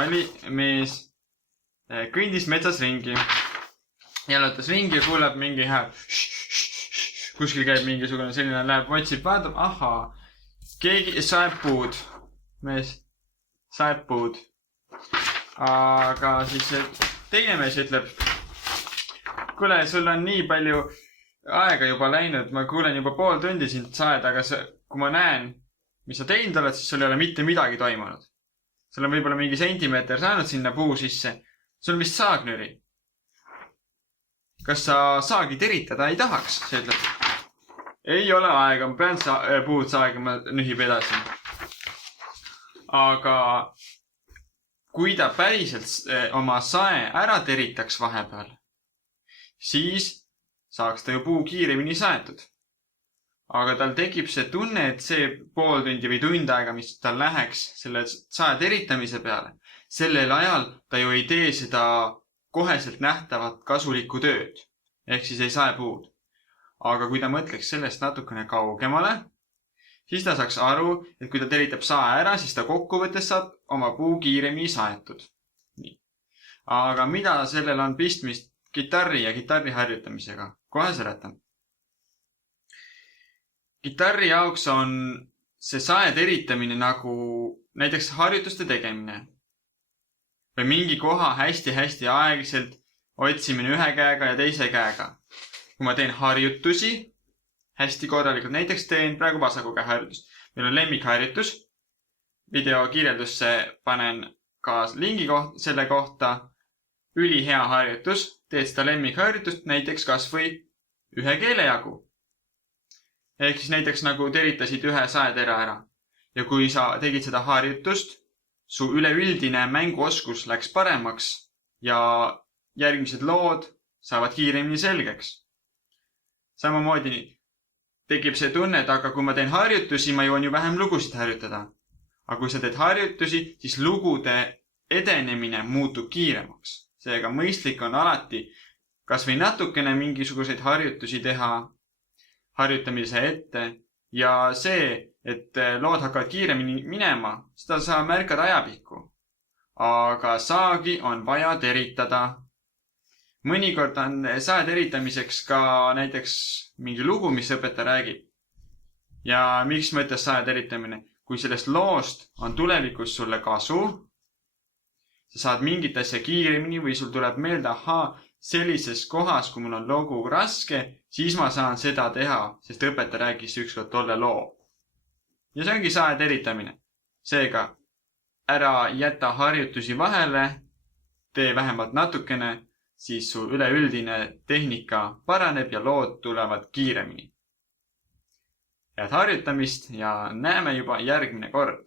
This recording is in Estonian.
oli mees, kõndis metsas ringi, jalutas ringi ja kuuleb mingi hääl. Kuskil käib mingisugune selline, läheb, otsib, vaatab, ahaa, keegi saeb puud. Mees saeb puud. Aga siis teine mees ütleb, kuule, sul on nii palju aega juba läinud, ma kuulen juba pool tundi sind saed, aga kui ma näen, mis sa teinud oled, siis sul ei ole mitte midagi toimunud. Sul on võib-olla mingi sentimeeter saanud sinna puu sisse. Sul on vist saagnüri. Kas sa saagi teritada ei tahaks? See ütleb, ei ole aega, ma pean puud saagima, nühib edasi. Aga kui ta päriselt oma sae ära teritaks vahepeal, siis saaks ta ju puu kiiremini saetud. Aga tal tekib see tunne, et see pool tundi või tund aega, mis tal läheks selle sae teritamise peale, sellel ajal ta ju ei tee seda koheselt nähtavat kasulikku tööd. Ehk siis ei sae puud. Aga kui ta mõtleks sellest natukene kaugemale, siis ta saaks aru, et kui ta teritab sae ära, siis ta kokkuvõttes saab oma puu kiiremini saetud. Nii. Aga mida sellel on pistmist kitarri ja kitarri harjutamisega? Kohe seletan. Kitarri jaoks on see sae teritamine nagu näiteks harjutuste tegemine. Või mingi koha hästi-hästi aeglaselt otsimine ühe käega ja teise käega. Kui ma teen harjutusi hästi korralikult, näiteks teen praegu vasaku käe harjutust. Meil on lemmikharjutus. Video kirjeldusse panen ka lingi selle kohta. Ülihea harjutus. Teed seda lemmikharjutust näiteks kas või ühe keele jagu. Ehk siis näiteks nagu teritasid ühe saetera ära. Ja kui sa tegid seda harjutust, su üleüldine mänguoskus läks paremaks ja järgmised lood saavad kiiremini selgeks. Samamoodi tekib see tunne, et aga kui ma teen harjutusi, ma jõuan ju vähem lugusid harjutada. Aga kui sa teed harjutusi, siis lugude edenemine muutub kiiremaks. Seega mõistlik on alati kas või natukene mingisuguseid harjutusi teha harjutamise ette ja see, et lood hakkavad kiiremini minema, seda sa märkad ajapikku. Aga saagi on vaja teritada. Mõnikord on sae teritamiseks ka näiteks mingi lugu, mis õpetaja räägib. Ja miks mõttes sae teritamine? Kui sellest loost on tulevikus sulle kasu, sa saad mingit asja kiiremini või sul tuleb meelde, ahaa, sellises kohas, kui mul on lugu raske, siis ma saan seda teha, sest õpetaja räägis ükskord tolle loo. Ja see ongi sae teritamine. Seega, ära jäta harjutusi vahele, tee vähemalt natukene, siis su üleüldine tehnika paraneb ja lood tulevad kiiremini. Head harjutamist ja näeme juba järgmine kord.